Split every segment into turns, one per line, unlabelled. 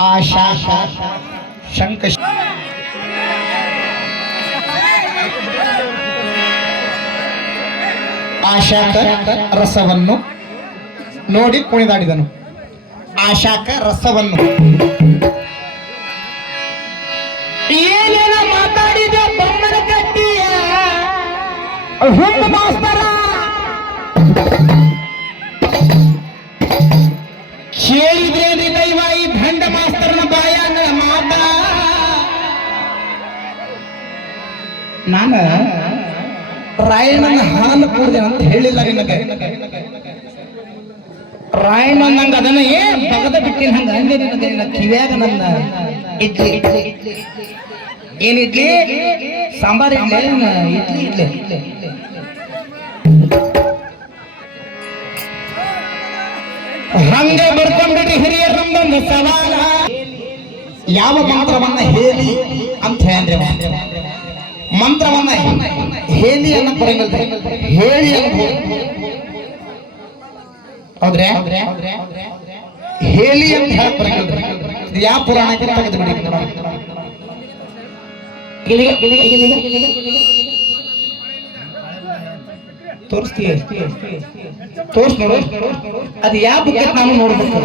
ಆಶ ಶಂಕ ಆಶಾಕ ರಸವನ್ನು ನೋಡಿ ಕುಣಿದಾಡಿದನು. ಆಶಾಕ ರಸವನ್ನು ಏನೇನ ಮಾತಾಡಿದ ಬೊಮ್ಮನ ಕಟ್ಟಿಯ? ಮಾಸ್ತರ! ನಾನ ರಾಯಣ್ಣನ ಹಾಲು ಕೂಡಿದೆ ಅಂತ ಹೇಳಿಲ್ಲ ನಿನಗೆ. ರಾಯಣ್ಣ ನಂಗೆ ಅದನ್ನ ಏ ಬಗದ ಬಿಟ್ಟಿನ ಹಂಗ ಅಂದೆ ನಿನಗೆ. ನಿನ್ನ ಕಿವ್ಯಾಗ ನನ್ನ ಇಡ್ಲಿ. ಇಡ್ಲಿ? ಸಾಂಬಾರ್ ಇಡ್ಲಿ ಇಡ್ಲಿ ಇಡ್ಲಿ. ಹಂಗ ಬರ್ಕೊಂಡ್ಬಿಟ್ಟು ಹಿರಿಯರ ನಮ್ದೊಂದು ಸವಾಲ. ಯಾವ ಮಂತ್ರವನ್ನ ಹೇಳಿ ಅಂತ ಅಂದ್ರೆ ಮಂತ್ರವನ್ನ ಹೇಳಿ ಅನ್ನ ಬರಂಗಿಲ್ಲ ಹೇಳಿ ಹೌದ್ರೆ? ಹೇಳಿ ಅಂತ ಹೇಳಕ್ ಬರಂಗಿಲ್ಲ ಇದು ಯಾವ ಪುರಾಣ ತೆಗೆದು ಬಿಡಿ. ತೋರಿಸ್ತೀಯ? ತೋರ್ಸ್ ನೋಡು. ಅದು ಯಾವ ಬುಕ್ ನಾನು ನೋಡ್ಬೇಕು.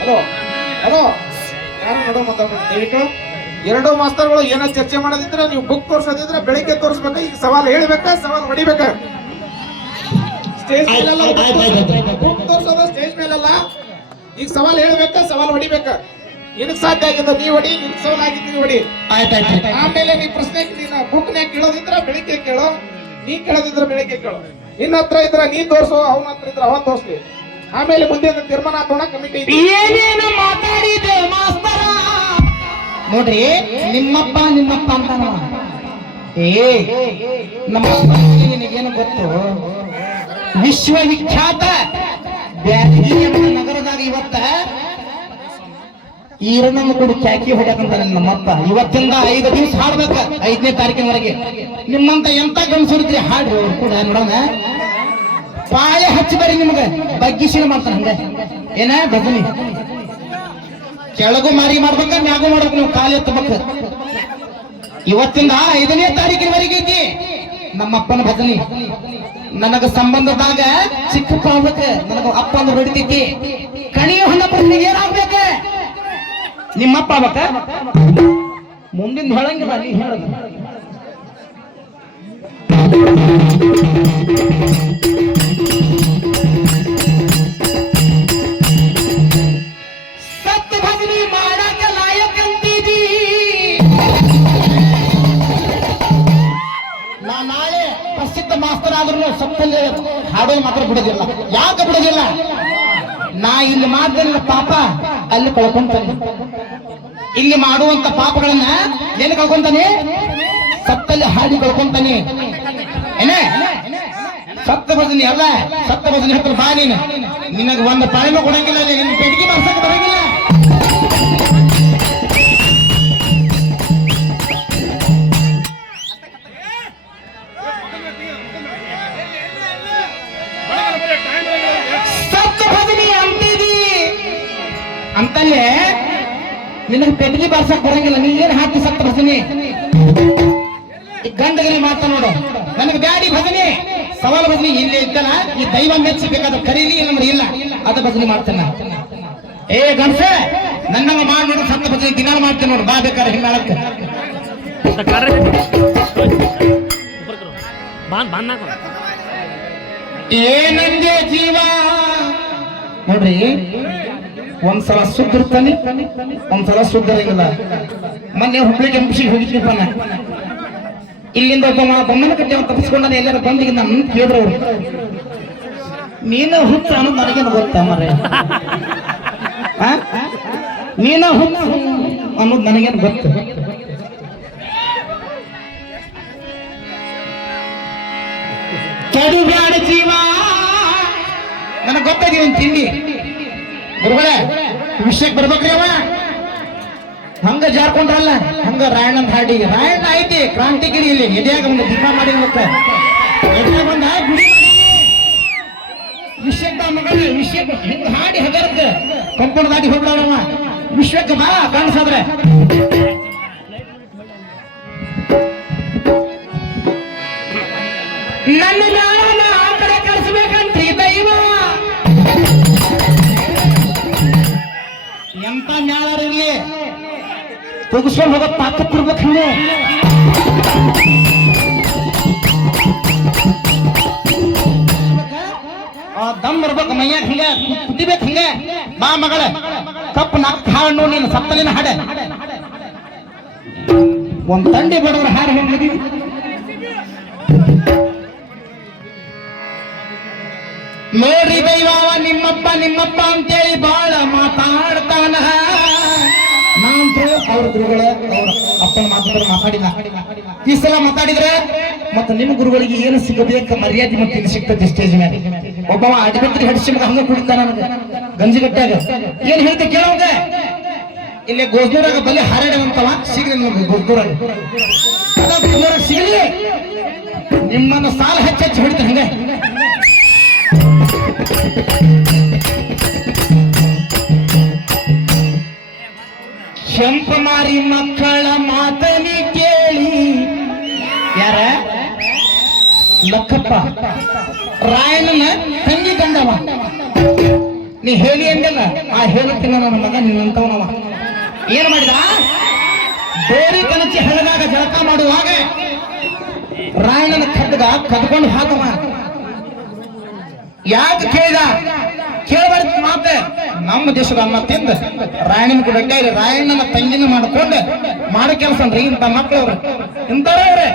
Hello hello. ಯಾರು ನೋಡೋ ಮಾತಾಡ್ಬೇಕು ದಯವಿಟ್ಟು ಎರಡು ಮಾಸ್ತರ್ಗಳು ಏನೋ ಚರ್ಚೆ ಮಾಡೋದಿದ್ರೆ ನೀವು ಬುಕ್ ತೋರ್ಸೋದಿದ್ರೆ ಬೆಳಿಗ್ಗೆ ತೋರಿಸ್ಬೇಕಾ? ಈಗ ಸವಾಲ್ ಹೇಳ್ಬೇಕ? ಸವಾಲ್ ಹೊಡಿಬೇಕ? ಸ್ಟೇಜ್ ಮೇಲೆಲ್ಲ. ಬುಕ್ ತೋರಿಸೋದು ಸ್ಟೇಜ್ ಮೇಲೆಲ್ಲ? ಈಗ ಸವಾಲ್ ಹೇಳ್ಬೇಕಾ? ಸವಾಲ್ ಹೊಡಿಬೇಕಾ? ನಿನಗ್ ಸಾಧ್ಯ ಆಗಿದೆ ನೀ ಹೊಡಿ ನಿನ್ ಸವಾಲ್ ಆಗಿದ್ದು ಹೊಡಿ. ಆಮೇಲೆ ನೀ ಪ್ರಶ್ನೆ ಬುಕ್ನ್ಯಾಗ ಕೇಳೋದಿದ್ರ ಬೆಳಿಗ್ಗೆ ಕೇಳೋ ನೀ ಕೇಳೋದಿದ್ರ ಬೆಳಿಗ್ಗೆ ಕೇಳೋ. ನಿನ್ನ ಹತ್ರ ಇದ್ರ ನೀ ತೋರ್ಸು ಅವನ ಹತ್ರ ಇದ್ರ ಅವನ್ ತೋರ್ಸ್ಲಿ. ಆಮೇಲೆ ಮುಂದೆ ತೀರ್ಮಾನ ಹಾಕೋಣ? ಕಮಿಟಿ
ಏನೇನು ಮಾತಾಡಿದೆ ನೋಡ್ರಿ, ನಿಮ್ಮಪ್ಪ ನಿಮ್ಮಪ್ಪ ಅಂತಾನವ. ಏ, ನಮ್ಮ ನಿನಗೇನು ಗೊತ್ತು? ವಿಶ್ವವಿಖ್ಯಾತ ನಗರದಾಗ ಇವತ್ತ ಈರಣ್ಣನ ಕೂಡ ಚಾಕಿ ಹೊಡ್ಯಾಕಂತಾನೆ ನಮ್ಮಪ್ಪ ಇವತ್ತಿಂದ ಐದು ದಿವಸ ಹಾಡ್ಬೇಕ, ಐದನೇ ತಾರೀಕಿನವರೆಗೆ. ನಿಮ್ಮಂತ ಎಂತ ಗಂಡಸರಿದ್ರಿ ಹಾಡು ಕೂಡ, ನೋಡೋಣ. ಪಾಯ ಹಚ್ಚಿ ನಿಮ್ಗೆ ಬಗ್ಗಿಸಿನ ಮಾಡ್ತಾನೆ ಹಂಗ. ಏನ ಭಜನಿ ಕೆಳಗು ಮಾರಿ ಮಾಡ್ಬೇಕ, ಮ್ಯಾಗು ಮಾಡ್ಬೇಕು, ನೀವು ಕಾಲು ಎತ್ತಬೇಕು. ಇವತ್ತಿಂದ ಐದನೇ ತಾರೀಕಿನವರೆಗೆ ಐತಿ. ನಮ್ಮಪ್ಪನ ಭಜನಿ. ನನಗ ಸಂಬಂಧದಾಗ ಚಿಕ್ಕ ಆಗ್ಬೇಕ. ನನಗ ಅಪ್ಪ ಅಂದ್ರೆ ಹೊಡಿತೈತಿ. ಕಣಿಯ ಹೊನ್ನ ಪ್ರಶ್ನೆಗೆ ಏನಾಗ್ಬೇಕ? ನಿಮ್ಮಪ್ಪ ಆಗ್ಬೇಕ? ಮುಂದಿನ ಹೇಳಂಗಿಲ್ಲ, ನೀ ಹೇಳೋದು. ಹಾಡೋದು ಮಾತ್ರ ಬಿಡೋದಿಲ್ಲ. ಯಾಕೆ ಬಿಡೋದಿಲ್ಲ? ನಾ ಇಲ್ಲಿ ಮಾಡಿದ ಪಾಪ, ಅಲ್ಲಿ ಕಳ್ಕೊಂತಾನೆ. ಇಲ್ಲಿ ಮಾಡುವಂತ ಪಾಪಗಳನ್ನ ಏನು ಕಳ್ಕೊಂತಾನೆ? ಸತ್ತಲ್ಲಿ ಹಾಡಿ ಕಳ್ಕೊಂತಾನೆ. ಏನೇ? ಸತ್ತ ಭಜನೆ ಅಲ್ಲ, ಸತ್ತ ಭಜನೆ ಹತ್ರ ಬಾ ನೀನು ನಿನಗೆ ಒಂದು ಪಾಳಿನೂ ಕೊಡಂಗಿಲ್ಲ ನಿನ್ನ ಪೆಟ್ಟಿಗೆ ಮಾಡ್ಸಕ್ ಬರಂಗಿಲ್ಲ. ಬಾರ್ಸಕ್ ಬರಂಗಿಲ್ಲ, ನೀನ್ ಹಾಕಿ ಸತ್ತ ಭಜನೆ ಗಂಡಗರಿ ಮಾತ ನೋಡು. ನನಗೆ ಬ್ಯಾಡಿ ಭಜನೆ ಸವಾಲು ಭಜನೆ ಇಲ್ಲೇ ಇದ್ದಲ್ಲ, ಈ ದೈವ ಮೆಚ್ಚಬೇಕಾದ ಕರೀಲಿ ನಮ್ಗೆ ಇಲ್ಲ. ಅದ ಭಜನೆ ಮಾಡ್ತೇನೆ ಏ ಗಂಡಸ ನನ್ನ ಮಾಡಿ ನೋಡು, ಸತ್ತ ಭಜನೆ ದಿನ ಮಾಡ್ತೇನೆ ನೋಡು. ಬಾ ಬೇಕಾದ್ರೆ
ಬಾಂದ್ ಹಾಕೋ
ಏನಂದೆ ಜೀವ? ನೋಡ್ರಿ ಒಂದ್ಸಲ ಸುದ್ದಿರ್ತಾನೆ ಒಂದ್ಸಲ ಸುದ್ದಿರಂಗಿಲ್ಲ ಮೊನ್ನೆ ಹುಬ್ಳಿ ಕೆಂಪಿಗೆ ಹೋಗಿದ್ವಿ ನಾ. ಇಲ್ಲಿಂದ ಒಬ್ಬ ಬೊಮ್ಮನ ಕಟ್ಟಿ ಅವ್ನು ತಪ್ಪಿಸ್ಕೊಂಡ ಎಲ್ಲಾರ ಬಂದಿಗೆ ನನ್ನ ಕೇಳಿದ್ರು ನೀನ ಹುಚ್ಚ ಅನ್ನೋದು ನನಗೇನು ಗೊತ್ತ ಮರೆ? ನೀನ ಹುಚ್ಚ ಅನ್ನೋದು ನನಗೇನು ಗೊತ್ತು? ಕೆಡುಬ್ಯಾಡ ಜೀವ. ನನಗೆ ಒಂದು ತಿಂಡಿ. ಗುರುಗಳೇ, ವಿಷಯಕ್ಕೆ ಬರ್ಬೇಕ್ರಿ ಅವ. ಹಂಗ ಜಾರ್ಕೊಂಡ್ರಲ್ಲ, ಹಂಗ ರಾಯಣ್ಣನ ಹಾಡಿ. ರಾಯಣ್ಣ ಐತಿ ಕ್ರಾಂತಿಗಿರಿ ಇಲ್ಲಿ. ಎದೆಯಾಗ ಒಂದು ದೀಪ ಮಾಡಿ ಮತ್ತೆ ಎದೆಯಾಗ ಒಂದ ಗುಡಿ ವಿಷಯಕ್ಕೆ ಮಗಳ, ವಿಷಯಕ್ಕೆ ಹಿಂಗ ಹಾಡಿ ಹಗರಕ್ಕೆ ಕಂಪೌಂಡ್ ದಾಟಿ ಹೋಗ್ಬಿಡವ ವಿಶ್ವಕ್ಕೆ ಬಾ, ಕಾಣಿಸಾದ್ರೆ. ನನ್ನ ಎಂತ ಮ್ಯಾಳರಿರ್ಲಿ ಕುಗ್ಸ್ಕೊಂಡ್ ಹೋಗೋ ತಾಕತ್ ಇರ್ಬೇಕು ಹಂಗೆ. ದಮ್ ಇರ್ಬೇಕು, ಮೈಯಾಗ ಹಿಂಗ ಕುದಿಬೇಕು ಹಿಂಗ. ಬಾ ಮಗಳ ಕಪ್ಪು ನಾಲ್ಕು ಹಾಡು ನೀನು ಸಪ್ತಲಿನ ಹಾಡೆ. ಒಂದ್ ತಂಡಿ ಬಡವ್ರ ಹಾಡು ಹೇಳಿ ನೋಡ್ರಿ ದೈವಾವ, ನಿಮ್ಮಪ್ಪ ನಿಮ್ಮಪ್ಪ ಅಂತೇಳಿ ಬಾಳ ಮಾತಾಡ್ತಾನ ನಾನಂತೂ ಅವ್ರ ಗುರುಗಳ ಅಪ್ಪನ ಮಾತಾಡಿದ್ರೆ ಮಾತಾಡಿಲ್ಲ. ಈ ಸಲ ಮಾತಾಡಿದ್ರೆ ಮತ್ತೆ ನಿಮ್ಮ ಗುರುಗಳಿಗೆ ಏನು ಸಿಗಬೇಕು ಮರ್ಯಾದೆ ಮತ್ತೆ ಇದು ಸಿಗ್ತದೆ ಸ್ಟೇಜ್ ಮೇಲೆ ಒಬ್ಬ ಅಡಿಬಿಟ್ರಿ ಹಡಿಸಿ ಹಂಗ ಕುಡಿತಾನ ನನಗೆ. ಗಂಜಿಗಟ್ಟಾಗ ಏನ್ ಹೇಳ್ತೆ ಕೇಳೋಗ ಇಲ್ಲಿ ಗೋಸ್ನೂರಾಗ ಬಲ್ಲಿ ಹಾರಾಡವಂತವ ಸಿಗಲಿ ನಮ್ಗೆ ಗೋಸ್ನೂರಾಗ. ಅದ ಸಿಗಲಿ. ನಿಮ್ಮನ್ನ ಸಾಲ ಹೆಚ್ಚು ಹೆಚ್ಚು ಹೊಡಿತಾರೆ ಹಂಗೆ. ಕೆಂಪಮಾರಿ ಮಕ್ಕಳ ಮಾತನಿ ಕೇಳಿ. ಯಾರ? ಲಕ್ಕಪ್ಪ. ರಾಯಣ್ಣನ ತಂಗಿ ಗಂಡವ ನೀ ಹೇಳಿ ಅಂದಲ್ಲ ಆ ಹೇಳುತ್ತಿಲ್ಲ ನನ್ನ ಮಗ ನಿನ್ನಂತವನವ ಏನ್ ಮಾಡಿದ? ಬೇರೆ ಕನಚಿ ಹಳ್ಳದಾಗ ಜಳಕ ಮಾಡುವಾಗ ರಾಯಣ್ಣನ ಖಡ್ಗ ಕದ್ಕೊಂಡು ಹಾಕವ. ಯಾಕೆ ಕೇಳಿದ? ಕೇಳಬಾರ್ದು ಮಾತ. ನಮ್ಮ ದೇಶದ ಅನ್ನ ತಿಂದ ರಾಯಣ್ಣನ ಕೂಡ ರಾಯಣ್ಣನ ತಂಗಿನ ಮಾಡ್ಕೊಂಡು ಮಾಡೋ ಕೆಲಸ ಅಂದ್ರೆ ಇಂಥ ಮಕ್ಕಳವ್ರು ಇಂಥವ್ರೆ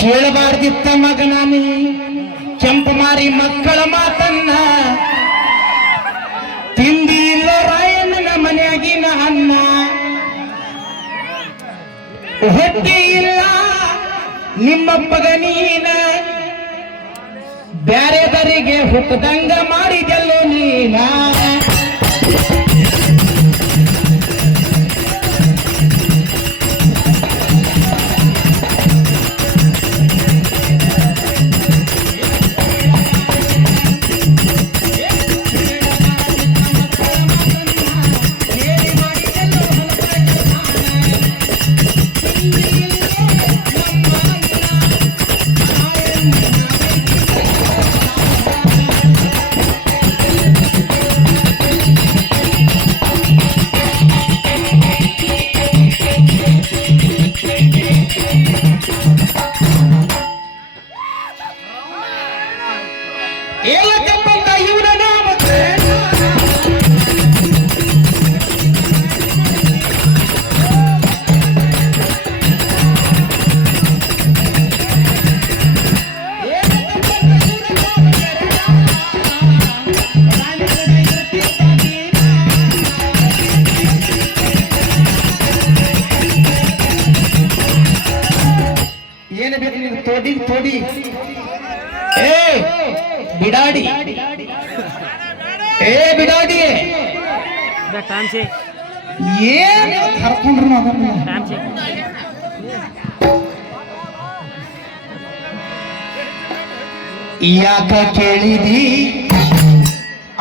ಕೇಳಬಾರ್ದಿತ್ತ ಮಗನಾನಿ ಕೆಂಪು ಮಾರಿ ಮಕ್ಕಳ ಮಾತನ್ನ. ತಿಂದಿ ಇಲ್ಲ ರಾಯಣ್ಣನ ಮನೆಯಾಗಿನ ಅನ್ನ. ಹೊಟ್ಟಿ ಇಲ್ಲ ನಿಮ್ಮಪ್ಪಗ ನೀನ. ಬ್ಯಾರೆದರಿಗೆ ಹುಟ್ಟದಂಗ ಮಾಡಿದೆಲ್ಲೋ ನೀನ? ತೋಡಿ ತೋಡಿ. ಏ ಬಿಡಾಡಿ. ಏ ಬಿಡಾಡಿ. ಏನ್ ಯಾಕ ಕೇಳಿದಿ?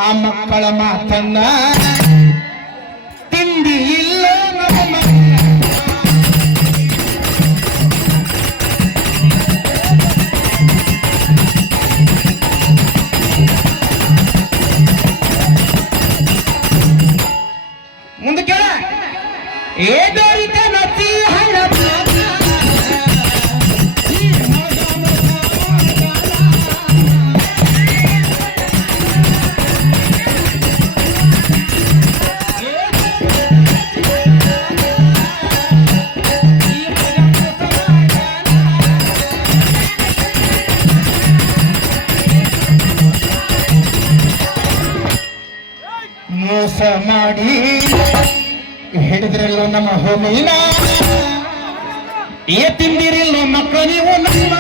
ಆ ಮಕ್ಕಳ ಮಾತನ್ನ ನಮ್ಮ ಹೋಮಿನ ಏ ತಿಂದಿರಿಲ್ಲ ಮಕ್ಕಳು ನೀವು ನಮ್ಮ